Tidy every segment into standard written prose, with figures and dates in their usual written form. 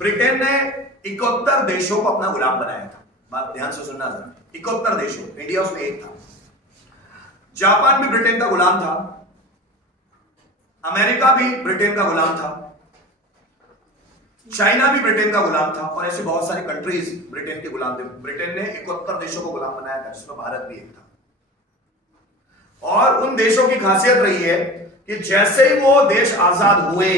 Britain ने 71 देशों को अपना गुलाम बनाया था। बात ध्यान से सुनना जरा, 71 देशों, इंडिया उसमें एक था। जापान भी ब्रिटेन का गुलाम था, अमेरिका भी ब्रिटेन का गुलाम था, चाइना भी ब्रिटेन का गुलाम था, और ऐसे बहुत सारी कंट्रीज ब्रिटेन के गुलाम थे। ब्रिटेन ने 71 देशों को गुलाम बनाया था, जिसमें भारत भी एक था। और उन देशों की खासियत रही है कि जैसे ही वो देश आजाद हुए,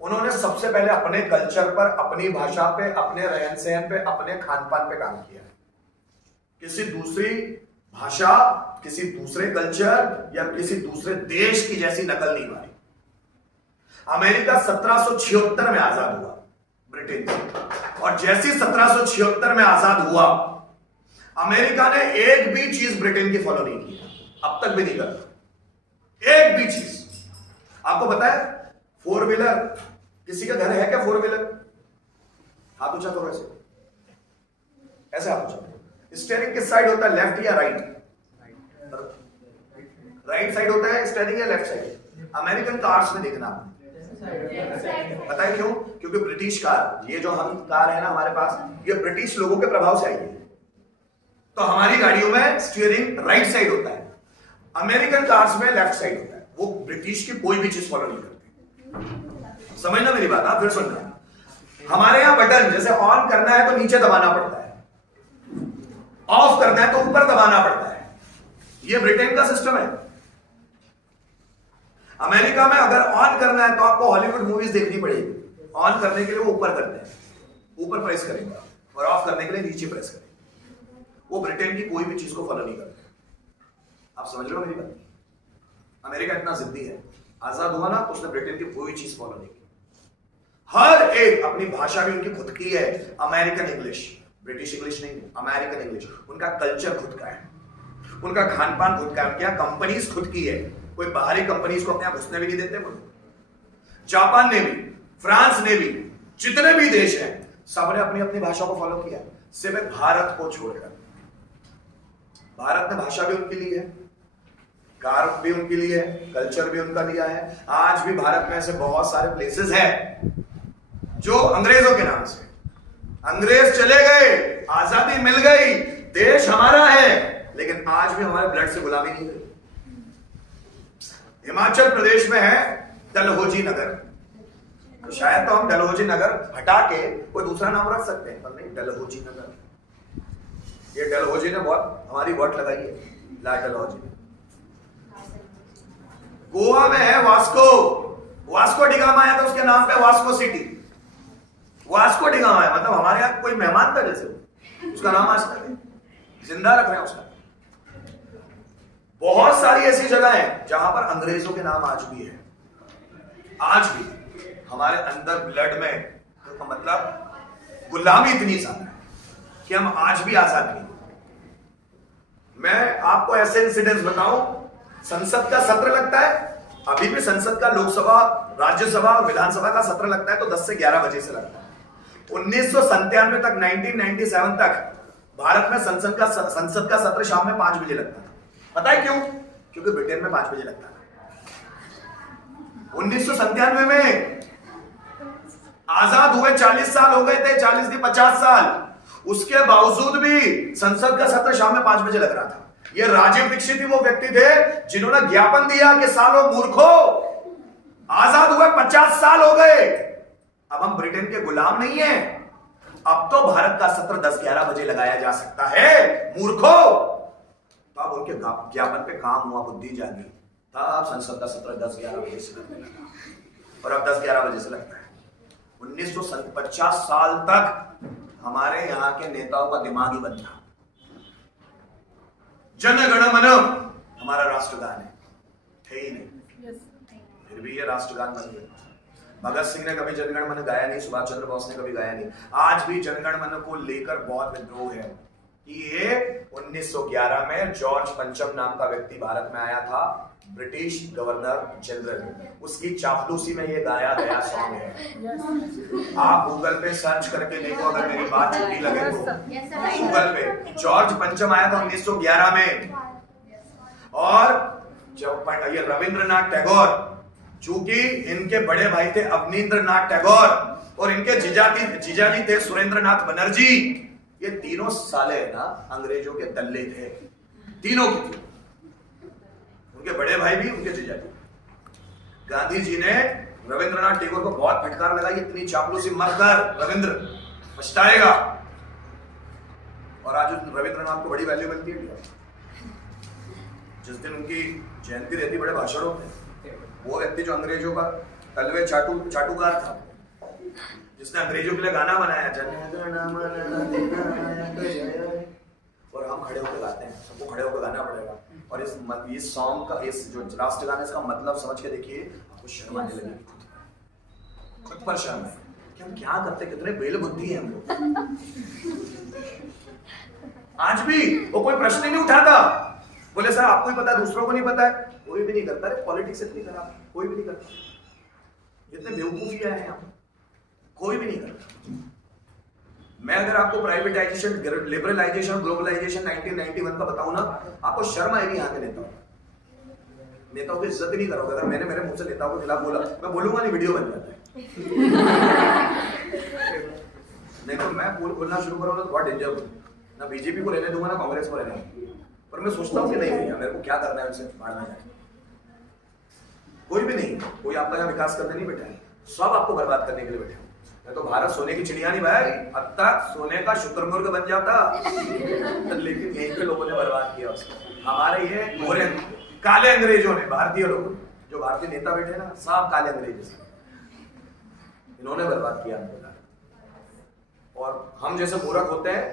उन्होंने सबसे पहले अपने कल्चर पर, अपनी भाषा पे, अपने रहन सहन पे, अपने खान पान पे काम किया। किसी दूसरी भाषा, किसी दूसरे कल्चर या किसी दूसरे देश की जैसी नकल नहीं मारी। अमेरिका 1776 में आजाद हुआ ब्रिटेन से, और जैसी 1776 में आजाद हुआ, अमेरिका ने एक भी चीज ब्रिटेन की फॉलो नहीं की, अब तक भी नहीं करता एक भी चीज। आपको पता है, 4 व्हीलर, किसी का घर है क्या 4 व्हीलर? हाथ ऊंचा करो, ऐसे ऐसे हाथ ऊंचा करो। स्टीयरिंग किस साइड होता है, लेफ्ट या राइट? राइट साइड होता है स्टीयरिंग या लेफ्ट साइड? अमेरिकन कार्स में देखना, पता है क्यों? क्योंकि ब्रिटिश कार, ये जो हम कार है ना हमारे पास, ये ब्रिटिश लोगों के प्रभाव से आई है। तो हमारी गाड़ियों में स्टीयरिंग राइट साइड होता है, अमेरिकन कार्स में लेफ्ट साइड होता है। वो ब्रिटिश की कोई भी चीज फॉलो नहीं करते। समझना मेरी बात, फिर सुनना। हमारे यहां बटन, जैसे ऑन करना है तो नीचे दबाना पड़ता है, ऑफ करना है तो ऊपर दबाना पड़ता है। ये ब्रिटेन का सिस्टम है। अमेरिका में अगर ऑन करना है तो आपको हॉलीवुड मूवीज देखनी पड़ेगी। ऑन करने के लिए वो ऊपर करते हैं, ऊपर प्रेस करेंगे, और ऑफ करने के लिए नीचे प्रेस करेंगे। वो ब्रिटेन की कोई भी चीज को फॉलो नहीं करते। आप समझ रहे हो मेरी बात? अमेरिका इतना जिद्दी है, आजाद हुआ ना तो उसने ब्रिटेन की कोई चीज फॉलो नहीं की। हर एक, अपनी भाषा भी उनकी खुद की है, अमेरिकन इंग्लिश, ब्रिटिश इंग्लिश नहीं, अमेरिकन इंग्लिश। उनका कल्चर खुद का है, उनका खान पान खुद का है, उनके यहाँ कंपनीज खुद की है। कोई बाहरी कंपनीज को अपने यहाँ घुसने भी नहीं देते। जापान ने भी, फ्रांस ने भी, जितने भी देश हैं, सबने अपनी अपनी भाषा को फॉलो किया, सिर्फ भारत को छोड़कर। भारत ने भाषा भी उनके लिए है, कार भी उनके लिए है, कल्चर भी उनका लिया है। आज भी भारत में ऐसे बहुत सारे प्लेसेस हैं जो अंग्रेजों के नाम से, अंग्रेज चले गए, आजादी मिल गई, देश हमारा है, लेकिन आज भी हमारे ब्लड से गुलामी नहीं गई। हिमाचल प्रदेश में है डलहौजी नगर, तो शायद तो हम डलहौजी नगर हटा के कोई दूसरा नाम रख सकते हैं, पर नहीं, डलहौजी नगर। ये डलहौजी ने बहुत हमारी वोट लगाई है, ला डलहौजी। गोवा में है वास्को, वास्को डिगामा है तो उसके नाम पे वास्को सिटी, वास्को डिगामा है। मतलब हमारे यहाँ कोई मेहमान था जैसे, उसका नाम आज तक जिंदा रख रहे हैं उसका। बहुत सारी ऐसी जगह है जहां पर अंग्रेजों के नाम आज भी है। आज भी हमारे अंदर ब्लड में, तो मतलब गुलामी इतनी ज्यादा है कि हम आज भी आजाद नहीं। मैं आपको ऐसे इंसिडेंट्स बताऊं, संसद का सत्र लगता है, अभी भी संसद का, लोकसभा, राज्यसभा, विधानसभा का सत्र लगता है तो 10 से 11 बजे से लगता है। 1997 तक, 1997 तक भारत में संसद का सत्र शाम में 5 बजे लगता था। पता है क्यों? क्योंकि ब्रिटेन में 5 बजे लगता था। 1997 में आजाद हुए 40 साल हो गए थे, 40 नहीं 50 साल, उसके बावजूद भी संसद का सत्र शाम में 5 बजे लग रहा था। ये राजीव दीक्षित ही वो व्यक्ति थे जिन्होंने ज्ञापन दिया कि सालों मूर्खो, आजाद हुए 50 साल हो गए, अब हम ब्रिटेन के गुलाम नहीं है, अब तो भारत का सत्र 10-11 बजे लगाया जा सकता है, मूर्खो। तब उनके ज्ञापन पे काम हुआ, बुद्धि जागी, तब संसद का सत्र 10-11 बजे से लगने लगा, और अब 10-11 बजे से लगता है। 1950 साल तक हमारे यहाँ के नेताओं का दिमाग ही बंद था। जन गण मन हमारा राष्ट्रगान है ही नहीं, फिर भी ये राष्ट्रगान बन गया। भगत सिंह ने कभी जनगण मन गाया नहीं, सुभाष चंद्र बोस ने कभी गाया नहीं। आज भी जनगण मन को लेकर बहुत विद्रोह है। ये 1911 में जॉर्ज पंचम नाम का व्यक्ति भारत में आया था, ब्रिटिश गवर्नर जनरल, उसकी चापलूसी में ये गाया गया सॉन्ग है। आप गूगल पे सर्च करके देखो, अगर मेरी बात छुट्टी लगे तो गूगल पे। जॉर्ज पंचम आया था 1911 में, और जब ये रविंद्रनाथ टैगोर, चूंकि इनके बड़े भाई थे अवनींद्रनाथ टैगोर, और इनके जीजाजी थे सुरेंद्रनाथ बनर्जी। ये तीनों साले ना अंग्रेजों के दल्ले थे, तीनों की थी, उनके बड़े भाई भी, उनके जीजाजी। गांधी जी ने रविंद्रनाथ टैगोर को बहुत फटकार लगाई, इतनी चापलूसी मत कर रविंद्र, पछताएगा। और आज रविंद्रनाथ को बड़ी वैल्यू मिलती है। जिस दिन उनकी जयंती रहती, बड़े भाषण होते हैं। वो व्यक्ति जो अंग्रेजों का तलवे चाटुकार था, जिसने अंग्रेजों के लिए गाना बनाया, और हम खड़े होकर गाते हैं, सबको खड़े होकर गाना पड़ेगा। और इस सॉन्ग का, इस जो राष्ट्र गाने, इसका मतलब समझ के देखिए, आपको शर्म आने लगेगी, खुद पर शर्म है कि हम क्या करते, कितने बेलबुद्धि हैं हम लोग। आज भी वो कोई प्रश्न ही नहीं उठाता, बोले सर आपको ही पता है, दूसरों को नहीं पता है। कोई भी नहीं करता, अरे पॉलिटिक्स इतनी खराब, कोई भी नहीं करता। जितने बेवकूफियां हैं यहाँ, कोई भी नहीं करता। मैं अगर आपको प्राइवेटाइजेशन, लिबरलाइजेशन, ग्लोबलाइजेशन 1991 का बताऊं ना, आपको शर्म आएगी यहाँ के नेताओं की इज्जत नहीं करोगे। अगर मैंने मेरे मुंह से नेताओं के खिलाफ बोला, मैं बोलूंगा नहीं, वीडियो बन जाता है। नहीं तो मैं बोलना शुरू करूंगा तो बहुत डेंजर होगा। ना बीजेपी को रहने दूंगा, ना कांग्रेस को रहने दूंगा। पर मैं सोचता हूँ कि नहीं भैया, मेरे को क्या करना है, उनसे मारना है। कोई भी नहीं, कोई आपका यहाँ विकास करने नहीं बैठा है, सब आपको बर्बाद करने के लिए बैठे हैं। मैं तो भारत सोने की चिड़िया नहीं भाई, अब तक सोने का शुतुरमुर्ग बन जाता, लेकिन यहीं पे लोगों ने बर्बाद किया उसको। हमारे ये गोरे काले अंग्रेजों ने, भारतीय लोग, जो भारतीय नेता बैठे ना, सब काले अंग्रेज, इन्होंने बर्बाद किया हमको। और हम जैसे मूर्ख होते हैं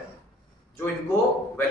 जो इनको वैल्यू